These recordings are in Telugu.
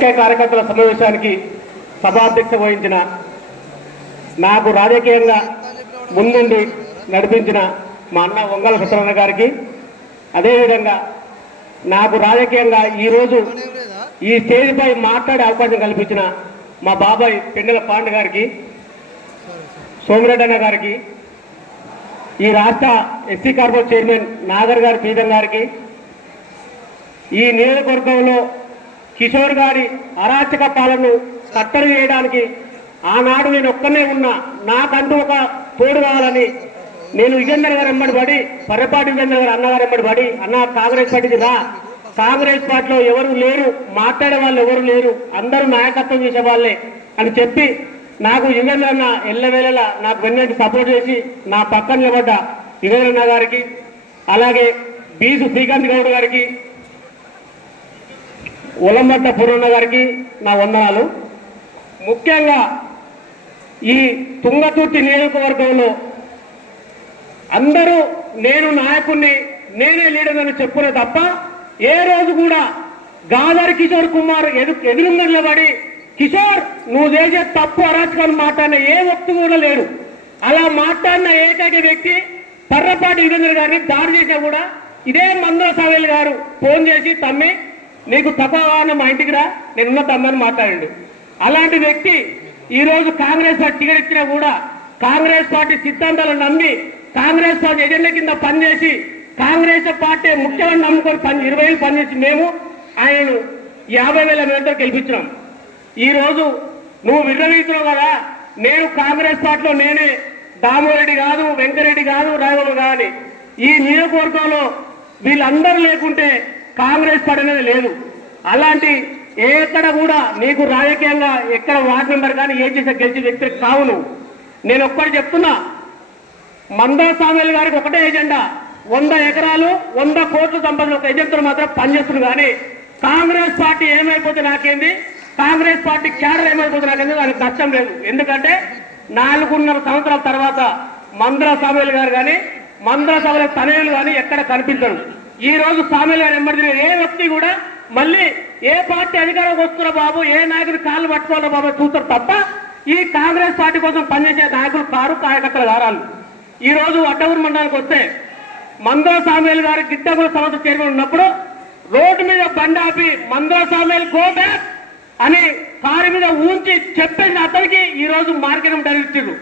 ఐక్య కార్యకర్తల సమావేశానికి సభాధ్యక్ష వహించిన, నాకు రాజకీయంగా ముందుండి నడిపించిన మా అన్న వంగల సత్యనారాయణ గారికి, అదేవిధంగా నాకు రాజకీయంగా ఈరోజు ఈ స్టేజ్పై మాట్లాడే అవకాశం కల్పించిన మా బాబాయ్ పెండెల పాండు గారికి, సోమిరెడ్డి అన్న గారికి, ఈ రాష్ట్ర ఎస్సీ కార్పొరేషన్ చైర్మన్ నాగర్ గారి పీతం గారికి, ఈ నియోజకవర్గంలో కిషోర్ గారి అరాచక పాలనను కట్టడి చేయడానికి ఆనాడు నేను ఒక్కనే ఉన్నా, నాకంటూ ఒక తోడు కావాలని నేను యుగేందర్ గారు వెంబడి పడి, పర్రపాటి యుగేందర్ గారు అన్నగారు వెంబడి పడి, అన్న కాంగ్రెస్ పార్టీకి రా, కాంగ్రెస్ పార్టీలో ఎవరు లేరు, మాట్లాడే వాళ్ళు ఎవరు లేరు, అందరూ నాయకత్వం చేసే వాళ్ళే అని చెప్పి నాకు యుగేందర్ అన్న ఎల్లవేళలా నాకు వెన్నటి సపోర్ట్ చేసి నా పక్కన నిలబడ్డ యుగేందర్ అన్న గారికి, అలాగే బీసు శ్రీకాంత్ గౌడ్ గారికి, ఉలంబట్ట పూర్ణన్న గారికి నా వందనాలు. ముఖ్యంగా ఈ తుంగతుర్తి నియోజకవర్గంలో అందరూ నేను నాయకుడిని, నేనే లీడర్ అని చెప్పుకునే తప్ప ఏ రోజు కూడా గాదర్ కిషోర్ కుమార్ ఎదురుగా నిలబడి కిషోర్ నువ్వు చేసే తప్పు అరాచకాన్ని మాట్లాడిన ఏ వ్యక్తి కూడా లేడు. అలా మాట్లాడిన ఏకైక వ్యక్తి పర్రపాటి యుగేందర్ గారిని దాడి చేసినా కూడా ఇదే మందుల సావేల్ గారు ఫోన్ చేసి తమ్మి నీకు తక్కువ మా ఇంటికి రా, నేనున్న తమ్మని మాట్లాడాడు. అలాంటి వ్యక్తి ఈరోజు కాంగ్రెస్ పార్టీ టికెట్ ఇచ్చినా కూడా కాంగ్రెస్ పార్టీ సిద్ధాంతాలను నమ్మి కాంగ్రెస్ పార్టీ ఎజెండా కింద పనిచేసి కాంగ్రెస్ పార్టీ ముఖ్యమంత్రి నమ్ముకొని 20 ఏళ్ళు పనిచేసి మేము ఆయనను 50,000 మందితో గెలిపించినాం. ఈరోజు నువ్వు విర్రవీస్తున్నావు కదా, నేను కాంగ్రెస్ పార్టీలో నేనే దామోరెడ్డి కాదు, వెంకరెడ్డి కాదు, రాఘవ కాదు, ఈ నియోజకవర్గంలో వీళ్ళందరూ లేకుంటే కాంగ్రెస్ పార్టీ అనేది లేదు. అలాంటి ఎక్కడ కూడా నీకు రాజకీయంగా ఎక్కడ వార్డు మెంబర్ కానీ ఏం చేసే గెలిచే వ్యక్తి కావు నువ్వు. నేను ఒక్కటి చెప్తున్నా, మందర సామేల్ గారికి ఒకటే ఎజెండా, 100 ఎకరాలు 100 కోట్ల సంపదలు ఒక ఎజెండాతో మాత్రం పనిచేస్తున్నారు. కానీ కాంగ్రెస్ పార్టీ ఏమైపోతే నాకేంది, కాంగ్రెస్ పార్టీ క్యాడర్ ఏమైపోతే నాకేంది దానికి నష్టం లేదు. ఎందుకంటే 4.5 సంవత్సరాల తర్వాత మందర సామేల్ గారు కానీ మందర సభల తనయులు కానీ ఎక్కడ కనిపించరు. ఈ రోజు సామేల్ గారు ఎంబడి ఏ వ్యక్తి కూడా మళ్ళీ ఏ పార్టీ అధికారంలోకి వస్తున్నా బాబు, ఏ నాయకుడి కాళ్ళు పట్టుకోవాలో బాబు చూస్తారు తప్ప ఈ కాంగ్రెస్ పార్టీ కోసం పనిచేసే నాయకులు కారు, కార్యకర్తలు కారాలు. ఈ రోజు అడ్డవూరు మండలానికి వస్తే మందర సామేల్ గారు గిద్దగుల సంస్థ చైర్మన్ ఉన్నప్పుడు రోడ్డు మీద బండి ఆపి మందర సామేల్ గో బ్యాక్ అని కారు మీద ఊంచి చెప్పేసి అతనికి ఈ రోజు మార్కెట్ డైరెక్టర్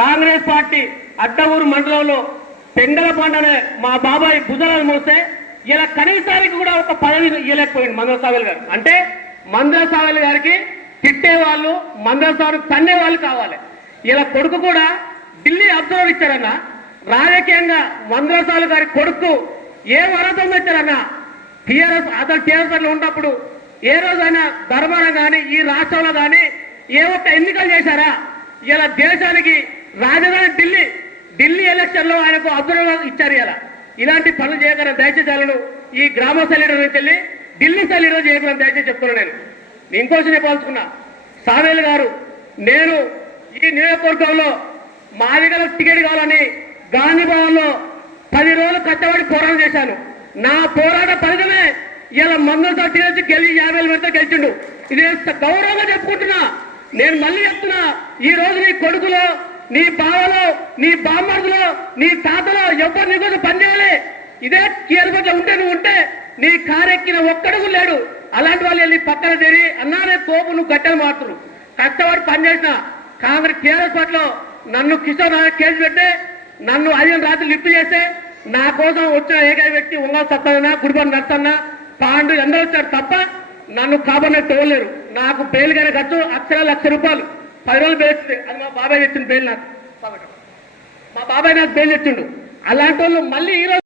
కాంగ్రెస్ పార్టీ అడ్డవూరు మండలంలో పెండల పండనే మా బాబాయ్ భుజాలను మోస్తే ఇలా కనీసానికి కూడా ఒక పదవి ఇవ్వలేకపోయింది మందర సావేల్ గారు. అంటే మందర సావేల్ గారికి తిట్టే వాళ్ళు, మందర సావేల్ తన్నే వాళ్ళు కావాలి. ఇలా కొడుకు కూడా ఢిల్లీ అబ్జర్వర్ ఇచ్చారన్న, రాజకీయంగా మందర సావేల్ గారి కొడుకు ఏ వరదం ఇచ్చారన్న, టీఆర్ఎస్ అతను టీఆర్ఎస్ లో ఉన్నప్పుడు ఏ రోజైనా ధర్మారం కానీ ఈ రాష్ట్రంలో కానీ ఏ ఒక్క ఎన్నికలు చేశారా? ఇలా దేశానికి రాజధాని ఢిల్లీ ఎలక్షన్ లో ఆయనకు అబ్జర్వర్ ఇచ్చారు. ఇలా ఇలాంటి పనులు చేయగలను దయచేసి ఈ గ్రామ స్థలీడర్ నుంచి వెళ్ళి ఢిల్లీ స్థలీడర్ చేయగలను దయచేసి చెప్తున్నా. నేను ఇంకోసం చెప్పాల్సుకున్నా, సావేల్ గారు నేను ఈ నియోజకవర్గంలో మాదిగల టికెట్ కావాలని గాంధీ భవన్లో 10 రోజులు కష్టపడి పోరాటం చేశాను. నా పోరాట ఫలితమే ఇలా మందలతో టికెట్ గెలిచి 50,000 మందితో గెలిచిండు. ఇది గౌరవంగా చెప్పుకుంటున్నా. నేను మళ్ళీ చెప్తున్నా, ఈ రోజు నీ కొడుకులో, నీ బావలో, నీ బామ్మర్దులో, నీ తాతలో ఎవరు నీ కోసం పనిచేయాలి. ఇదే కీలక ఉంటే నువ్వు ఉంటే నీ కారెక్కిన ఒక్కడుగు లేడు. అలాంటి వాళ్ళు వెళ్ళి పక్కన చేరి అన్నానే తోపు నువ్వు గట్టెలు మారుతున్నారు. కష్టపడి పనిచేసిన కాంగ్రెస్ టీఆర్ఎస్ పార్టీలో నన్ను కిషోర్ కేసు పెట్టి నన్ను 5 రాత్రులు లిఫ్ట్ చేస్తే నా కోసం వచ్చిన ఏకైక వ్యక్తి ఉంగల్ సత్తన్న, గుడిపని నర్సన్న, పాండు అందరూ వచ్చారు తప్ప నన్ను కాబోనే తోలేరు. నాకు బెయిల్ గానే ఖర్చు అక్షరాలు ₹1,00,000 10 రోజులు బెయిల్ ఇస్తుంది. అది మా బాబాయ్ తెచ్చిండు బెయిల్. నాకు మా బాబాయ్ నాకు బెయిల్ తెచ్చిండు. అలాంటి వాళ్ళు మళ్ళీ ఈరోజు